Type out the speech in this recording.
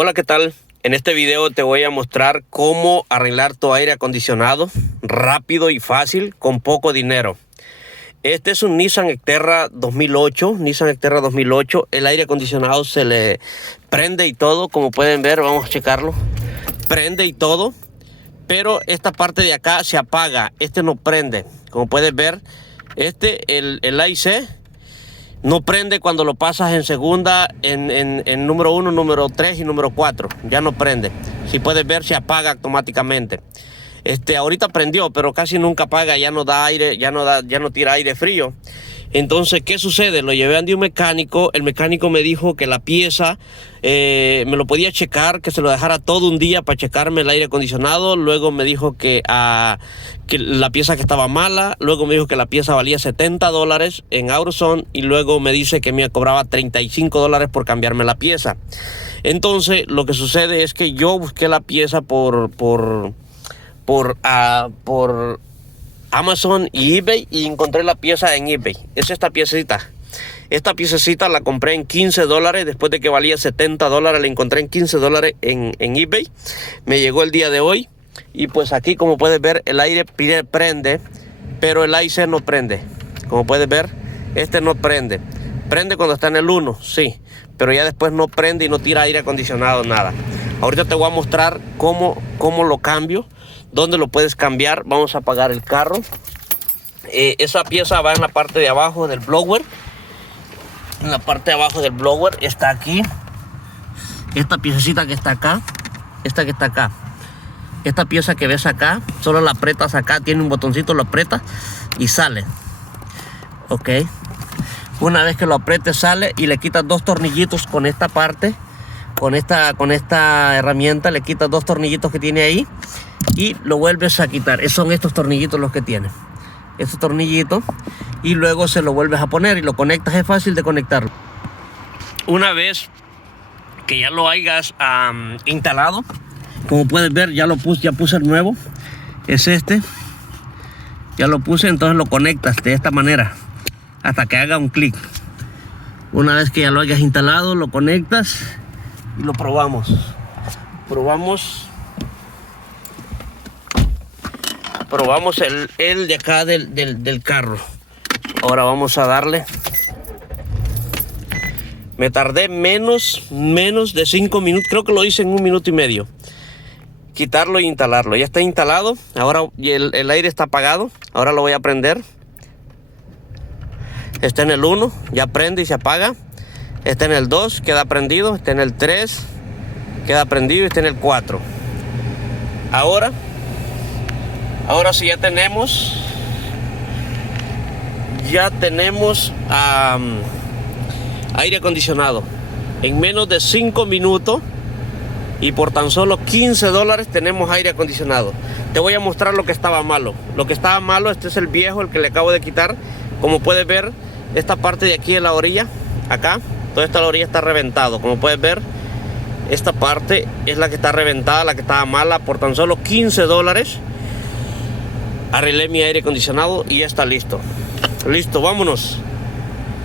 Hola, ¿qué tal? En este video te voy a mostrar cómo arreglar tu aire acondicionado rápido y fácil con poco dinero. Este es un Nissan Xterra 2008. El aire acondicionado se le prende y todo, como pueden ver, vamos a checarlo. Prende y todo, pero esta parte de acá se apaga. Este no prende, como puedes ver. El AIC no prende cuando lo pasas en segunda, en número 1, número 3 y número 4. Ya no prende. Si puedes ver, se apaga automáticamente. Ahorita prendió, pero casi nunca apaga, ya no da aire, ya no tira aire frío. Entonces, ¿qué sucede? Lo llevé a un mecánico. El mecánico me dijo que la pieza me lo podía checar, que se lo dejara todo un día para checarme el aire acondicionado. Luego me dijo que la pieza que estaba mala. Luego me dijo que la pieza valía $70 en AutoZone. Y luego me dice que me cobraba $35 por cambiarme la pieza. Entonces, lo que sucede es que yo busqué la pieza por Amazon y eBay, y encontré la pieza en eBay. Es esta piecita. Esta piececita la compré en $15. Después de que valía $70, la encontré en $15 en eBay. Me llegó el día de hoy. Y pues aquí, como puedes ver, el aire prende, pero el AIC no prende. Como puedes ver, no prende. Prende cuando está en el 1, sí, pero ya después no prende y no tira aire acondicionado, nada. Ahorita te voy a mostrar cómo lo cambio, dónde lo puedes cambiar. Vamos a apagar el carro. Esa pieza va en la parte de abajo del blower. En la parte de abajo del blower está aquí. Esta piececita que está acá. Esta que está acá. Esta pieza que ves acá, solo la aprietas acá. Tiene un botoncito, lo aprietas y sale. Ok. Una vez que lo aprietes, sale, y le quitas 2 tornillitos con esta parte. Con esta herramienta le quitas 2 tornillitos que tiene ahí y lo vuelves a quitar. Son estos tornillitos los que tiene. Estos tornillitos. Y luego se lo vuelves a poner y lo conectas. Es fácil de conectarlo. Una vez que ya lo hayas instalado, como puedes ver, ya puse el nuevo. Es ya lo puse, entonces lo conectas de esta manera hasta que haga un clic. Una vez que ya lo hayas instalado, lo conectas y lo probamos. Probamos el de acá del carro. Ahora vamos a darle. Me tardé menos de 5 minutos. Creo que lo hice en 1 minuto y medio. Quitarlo y instalarlo. Ya está instalado. Ahora el aire está apagado. Ahora lo voy a prender. Está en el 1. Ya prende y se apaga. Está en el 2, queda prendido. Está en el 3, queda prendido. Y está en el 4. Ahora sí ya tenemos aire acondicionado. En menos de 5 minutos y por tan solo $15 tenemos aire acondicionado. Te voy a mostrar lo que estaba malo. Lo que estaba malo, este es el viejo, el que le acabo de quitar. Como puedes ver, esta parte de aquí en la orilla, acá, toda esta orilla está reventado. Como puedes ver, esta parte es la que está reventada, la que estaba mala. Por tan solo $15 arreglé mi aire acondicionado y ya está listo. Listo, vámonos.